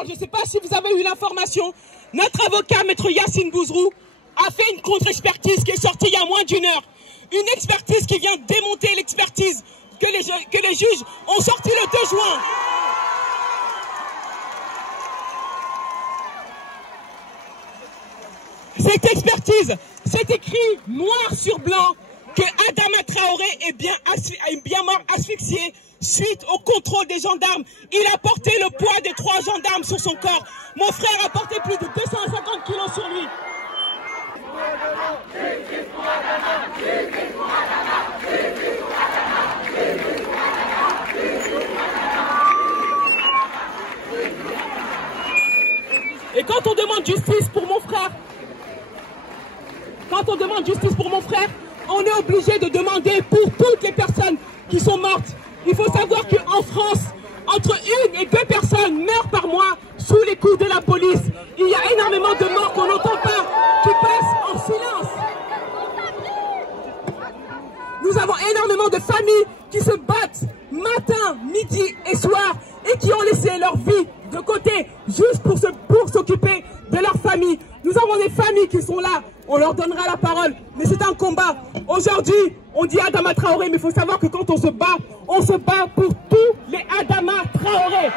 encore, je ne sais pas si vous avez eu l'information, notre avocat, maître Yacine Bouzrou, a fait une contre-expertise qui est sortie il y a moins d'une heure. Une expertise qui vient démonter l'expertise que les juges ont sorti le 2 juin. Cette expertise, c'est écrit noir sur blanc que Adama Traoré est bien mort asphyxié suite au contrôle des gendarmes. Il a porté le poids des 3 gendarmes sur son corps. Mon frère a porté plus de 250 kilos sur lui. Et quand on demande justice pour mon frère, on est obligé de demander pour toutes les personnes qui sont mortes. Il faut savoir qu'en France, entre 1 et 2 personnes meurent par mois sous les coups de la police. Il y a énormément de morts qu'on n'entend pas, qui passent en silence. Nous avons énormément de familles qui se battent matin, midi et soir et qui ont laissé leur vie de côté juste pour s'occuper de leur famille. Nous avons des familles qui sont là, on leur donnera la parole, mais c'est un combat. Aujourd'hui, on dit Adama Traoré, mais il faut savoir que quand on se bat pour tous les Adama Traoré.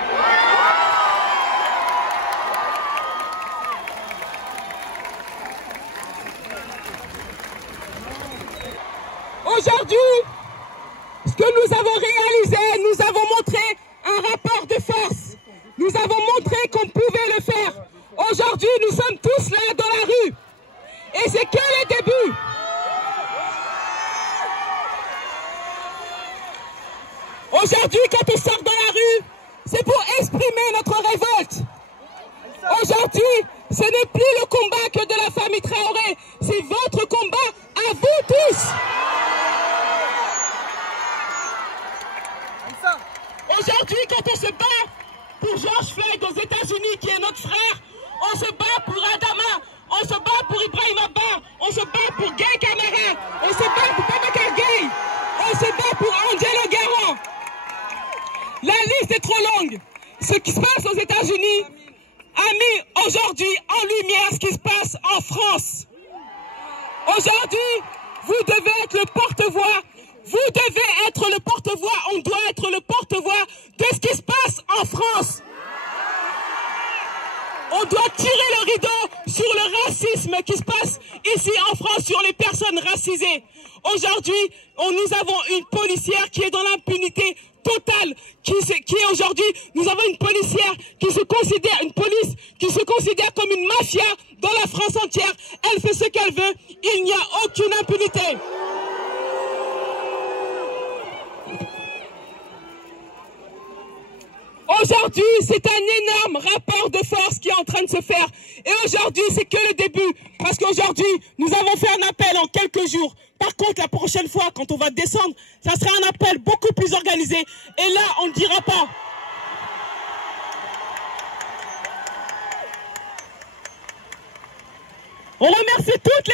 Aujourd'hui, ce que nous avons réalisé, nous avons montré un rapport de force. Nous avons montré qu'on pouvait le faire. Aujourd'hui, nous sommes tous là dans la rue. Et c'est que le début. Aujourd'hui, quand on sort dans la rue, c'est pour exprimer notre révolte. Aujourd'hui, ce n'est plus le combat que de la famille Traoré. C'est votre combat à vous tous. Aujourd'hui, quand on se bat pour George Floyd aux États-Unis, qui est notre frère, on se bat pour Adama, on se bat pour Ibrahim Abba, on se bat pour Gay Camara, on se bat pour Babacar Gueye, on se bat pour Angelo Garant. La liste est trop longue. Ce qui se passe aux États-Unis a mis aujourd'hui en lumière ce qui se passe en France. Aujourd'hui, vous devez être le porte-voix. Vous devez être le porte-voix, on doit être le porte-voix de ce qui se passe en France. On doit tirer le rideau sur le racisme qui se passe ici en France, sur les personnes racisées. Aujourd'hui, nous avons une policière qui est dans l'impunité totale, qui est aujourd'hui, nous avons une policière qui se considère, une police qui se considère comme une mafia dans la France entière. Elle fait ce qu'elle veut, il n'y a aucune impunité. Aujourd'hui, c'est un énorme rapport de force qui est en train de se faire. Et aujourd'hui, c'est que le début. Parce qu'aujourd'hui, nous avons fait un appel en quelques jours. Par contre, la prochaine fois, quand on va descendre, ça sera un appel beaucoup plus organisé. Et là, on ne dira pas. On remercie toutes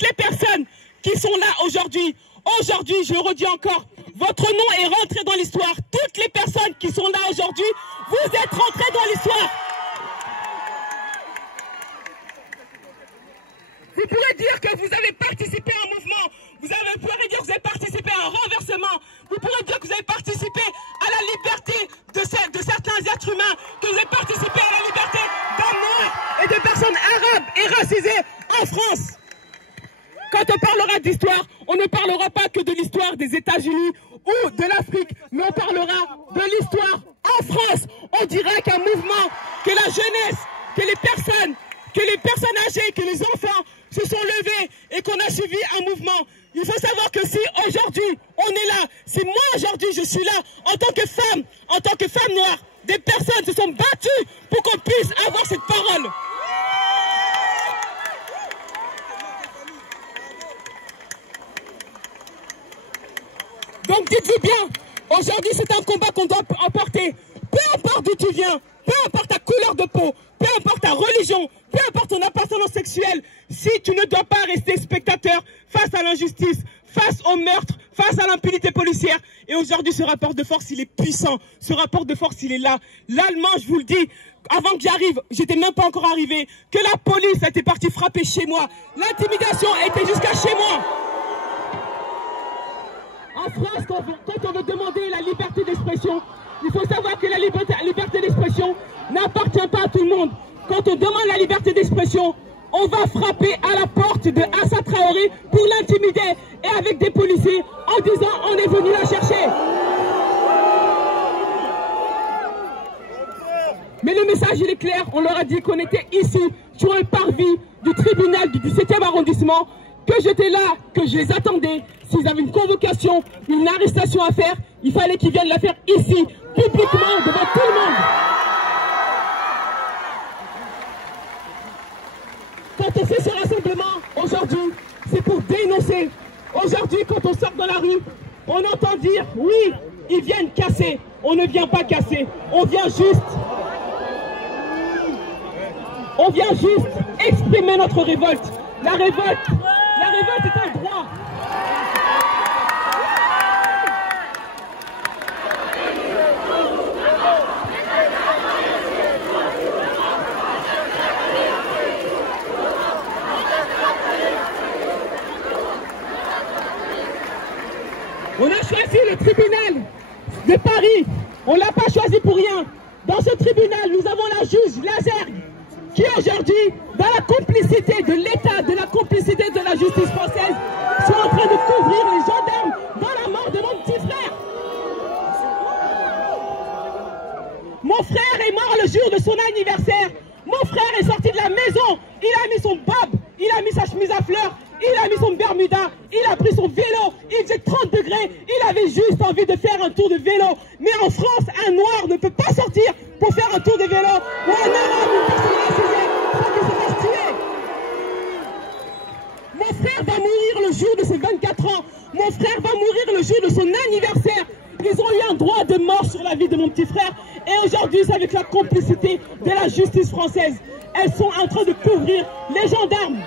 les personnes qui sont là aujourd'hui. Aujourd'hui, je le redis encore, votre nom est rentré dans l'histoire. Toutes les personnes qui sont là aujourd'hui, vous êtes rentrés dans l'histoire. Vous pourrez dire que vous avez participé à un mouvement. Vous pourrez dire que vous avez participé à un renversement. Vous pourrez dire que vous avez participé à la liberté de certains êtres humains. Que vous avez participé à la liberté d'hommes noirs et de personnes arabes et racisées en France. Quand on parlera d'histoire, on ne parlera pas que de l'histoire des États-Unis ou de l'Afrique, mais on parlera de l'histoire en France. On dira qu'un mouvement, que la jeunesse, que les personnes âgées, que les enfants se sont levés et qu'on a suivi un mouvement. Il faut savoir que si aujourd'hui on est là, si moi aujourd'hui je suis là, en tant que femme noire, des personnes se sont battues pour qu'on puisse avoir cette parole. Donc dites-vous bien, aujourd'hui c'est un combat qu'on doit emporter. Peu importe d'où tu viens, peu importe ta couleur de peau, peu importe ta religion, peu importe ton appartenance sexuelle, si tu ne dois pas rester spectateur face à l'injustice, face au meurtre, face à l'impunité policière. Et aujourd'hui, ce rapport de force, il est puissant. Ce rapport de force, il est là. L'Allemand, je vous le dis, avant que j'arrive, j'étais même pas encore arrivé, que la police était partie frapper chez moi. L'intimidation était jusqu'à chez moi. En France, quand on veut demander la liberté d'expression, il faut savoir que la liberté d'expression n'appartient pas à tout le monde. Quand on demande la liberté d'expression, on va frapper à la porte de Assa Traoré pour l'intimider et avec des policiers en disant on est venu la chercher. Mais le message il est clair, on leur a dit qu'on était ici sur le parvis du tribunal du 17e arrondissement, que j'étais là, que je les attendais. S'ils avaient une convocation, une arrestation à faire, il fallait qu'ils viennent la faire ici, publiquement, devant tout le monde. Quand on fait ce rassemblement, aujourd'hui, c'est pour dénoncer. Aujourd'hui, quand on sort dans la rue, on entend dire, oui, ils viennent casser. On ne vient pas casser, on vient juste exprimer notre révolte. La révolte est un droit. On a choisi le tribunal de Paris. On ne l'a pas choisi pour rien. Dans ce tribunal, nous avons la juge Lazergue qui aujourd'hui, dans la complicité de l'État, de la complicité de la justice française, sont en train de couvrir les gendarmes dans la mort de mon petit frère. Mon frère est mort le jour de son anniversaire. Mon frère est sorti de la maison. Il a mis son bob, il a mis sa chemise à fleurs, il a mis son bermuda, il a pris son vélo, il faisait 30 degrés, il avait juste envie de faire un tour de vélo. Mais en France, un noir ne peut pas sortir pour faire un tour de vélo. Ou un arabe, une personne racisée, sans qu'il se fasse tuer. Mon frère va mourir le jour de ses 24 ans. Mon frère va mourir le jour de son anniversaire. Ils ont eu un droit de mort sur la vie de mon petit frère. Et aujourd'hui, c'est avec la complicité de la justice française. Elles sont en train de couvrir les gendarmes.